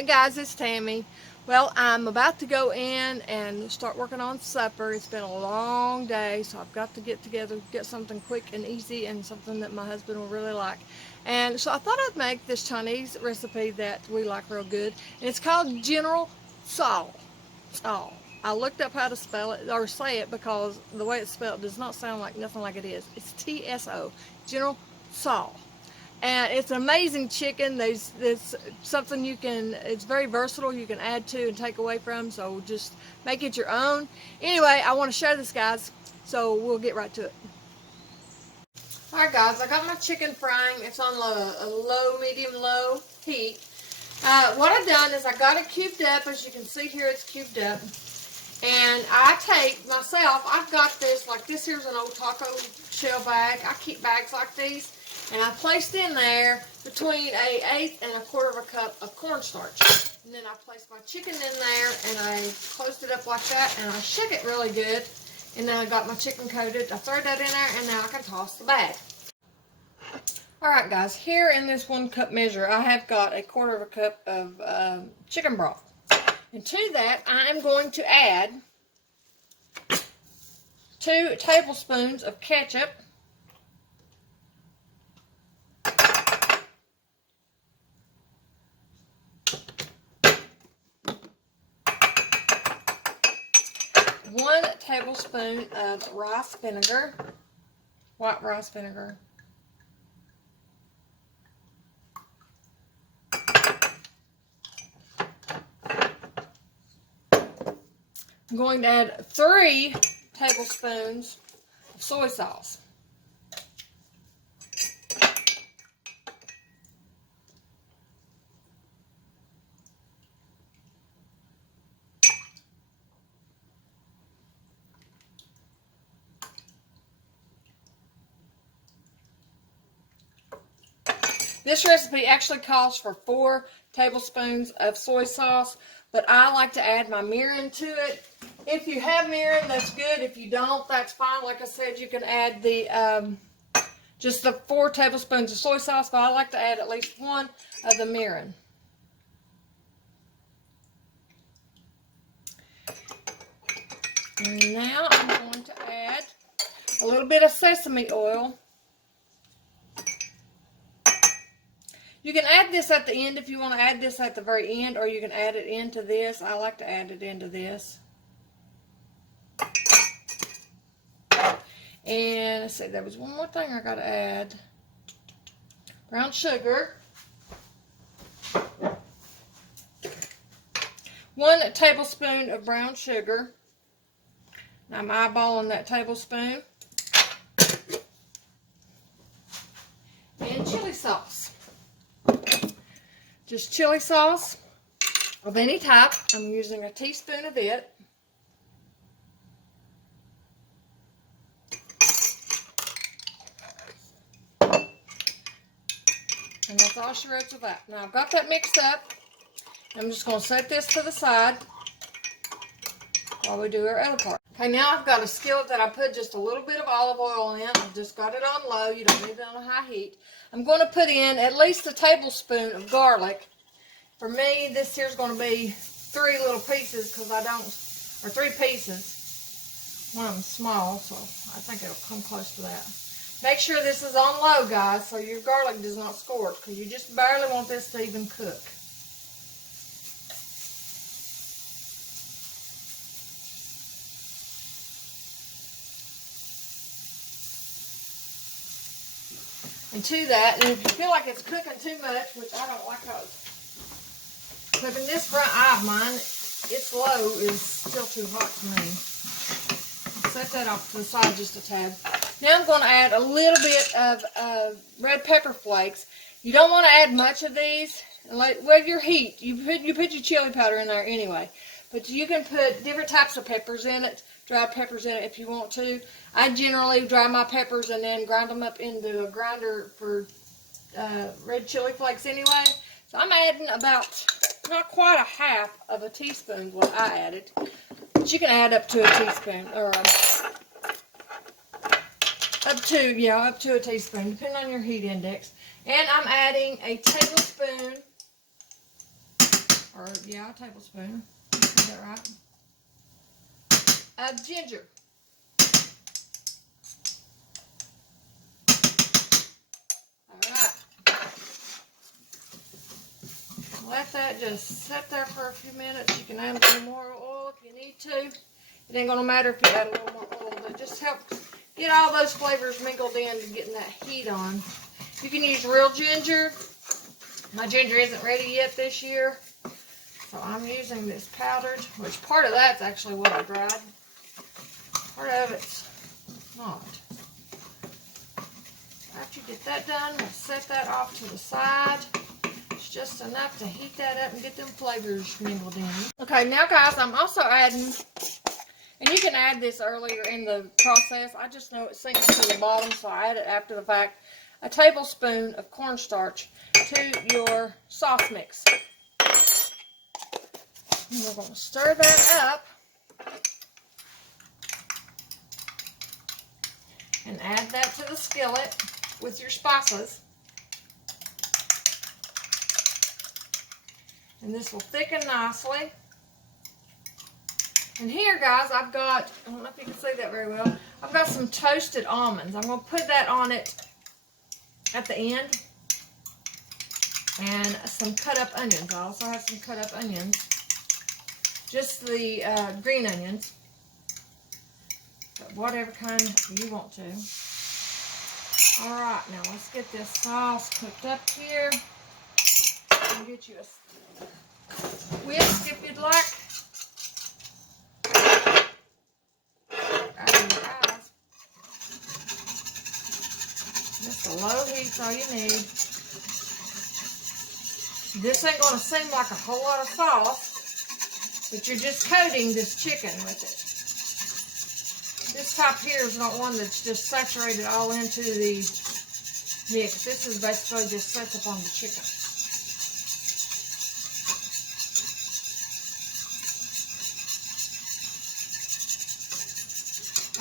Hey guys, it's Tammy. Well, I'm about to go in and start working on supper. It's been a long day, so I've got to get together, get something quick and easy and something that my husband will really like. And so I thought I'd make this Chinese recipe that we like real good. And it's called General Tso. Tso. I looked up how to spell it or say it because the way it's spelled does not sound like nothing like it is. It's Tso. General Tso. And it's an amazing chicken. There's something you can, it's very versatile. You can add to and take away from, so just make it your own. Anyway, I want to show this, guys, so we'll get right to it. Alright guys, I got my chicken frying. It's on a low, medium, low heat. What I've done is I got it cubed up. As you can see here, it's cubed up. And I take myself, I've got this, like this here's an old taco shell bag. I keep bags like these. And I placed in there between an eighth and a quarter of a cup of cornstarch. And then I placed my chicken in there and I closed it up like that and I shook it really good. And then I got my chicken coated. I threw that in there and now I can toss the bag. Alright guys, here in this 1 cup measure I have got a quarter of a cup of chicken broth. And to that I am going to add 2 tablespoons of ketchup. 1 tablespoon of rice vinegar, white rice vinegar. I'm going to add 3 tablespoons of soy sauce. This recipe actually calls for 4 tablespoons of soy sauce, but I like to add my mirin to it. If you have mirin, that's good. If you don't, that's fine. Like I said, you can add the just the 4 tablespoons of soy sauce, but I like to add at least 1 of the mirin. And now I'm going to add a little bit of sesame oil. You can add this at the end if you want to add this at the very end, or you can add it into this. I like to add it into this. And let's see, there was one more thing I got to add. Brown sugar. 1 tablespoon of brown sugar. Now I'm eyeballing that tablespoon. And chili sauce. Just chili sauce of any type. I'm using a teaspoon of it. And that's all she wrote to that. Now I've got that mixed up. I'm just going to set this to the side while we do our other part. Okay, now I've got a skillet that I put just a little bit of olive oil in. I've just got it on low. You don't need it on a high heat. I'm going to put in at least a tablespoon of garlic. For me, this here's going to be 3 little pieces because I don't, or 3 pieces. One of them's small, so I think it'll come close to that. Make sure this is on low, guys, so your garlic does not scorch, because you just barely want this to even cook. And to that, and if you feel like it's cooking too much, which I don't like how it's cooking, this front eye of mine, its low is still too hot to me. I'll set that off to the side just a tad. Now I'm going to add a little bit of red pepper flakes. You don't want to add much of these. With your heat, you put your chili powder in there anyway. But you can put different types of peppers in it, dried peppers in it if you want to. I generally dry my peppers and then grind them up into a grinder for red chili flakes anyway. So I'm adding about, not quite a half of a teaspoon what I added. But you can add up to a teaspoon, or up to a teaspoon, depending on your heat index. And I'm adding a tablespoon or yeah, a tablespoon. Is that right? Of ginger. Alright. Let that just sit there for a few minutes. You can add a little more oil if you need to. It ain't gonna matter if you add a little more oil, but just help get all those flavors mingled in to getting that heat on. You can use real ginger. My ginger isn't ready yet this year, so I'm using this powdered, which part of that's actually what I dried. Part of it's not. After you get that done, we'll set that off to the side. It's just enough to heat that up and get them flavors mingled in. Okay, now guys, I'm also adding, and you can add this earlier in the process. I just know it sinks to the bottom, so I add it after the fact. A tablespoon of cornstarch to your sauce mix. And we're going to stir that up and add that to the skillet with your spices. And this will thicken nicely. And here, guys, I've got, I don't know if you can see that very well, I've got some toasted almonds. I'm going to put that on it at the end. And some cut up onions. I also have some cut up onions. Just the green onions. But whatever kind you want to. Alright, now let's get this sauce cooked up here. And get you a whisk if you'd like. Out of your eyes. Just a low heat's all you need. This ain't going to seem like a whole lot of sauce, but you're just coating this chicken with it. This type here is not one that's just saturated all into the mix. This is basically just sets up on the chicken.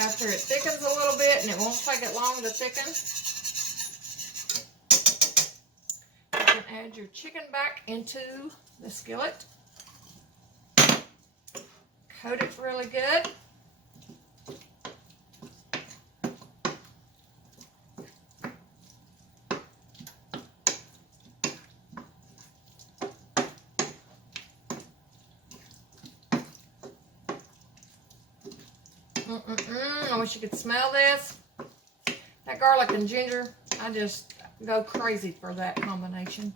After it thickens a little bit, and it won't take it long to thicken, you can add your chicken back into the skillet. Coat it really good. I wish you could smell this. That garlic and ginger, I just go crazy for that combination.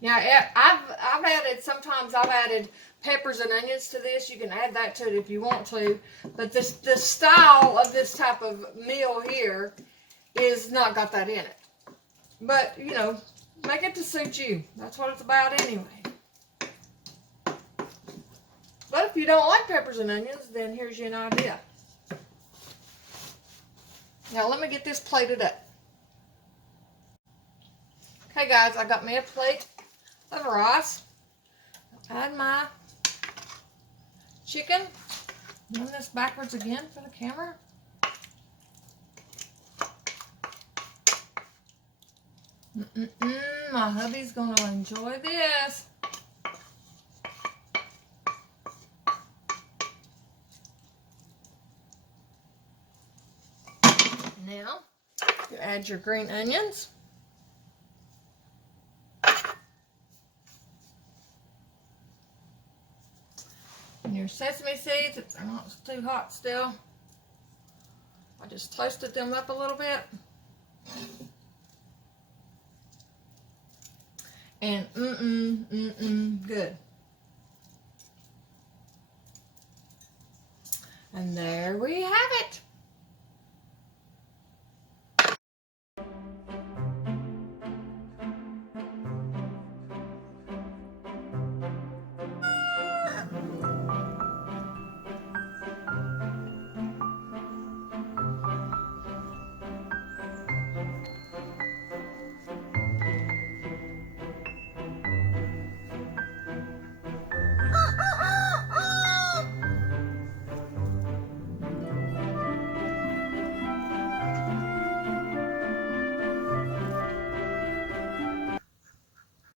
Now, I've added peppers and onions to this. You can add that to it if you want to. But the style of this type of meal here is not got that in it. But, you know, make it to suit you. That's what it's about anyway. But if you don't like peppers and onions, then here's you an idea. Now let me get this plated up. Okay guys, I got me a plate of rice. Add my chicken. Run this backwards again for the camera. My hubby's gonna enjoy this. Now, you add your green onions. And your sesame seeds, if they're not too hot still. I just toasted them up a little bit. And good. And there we have it.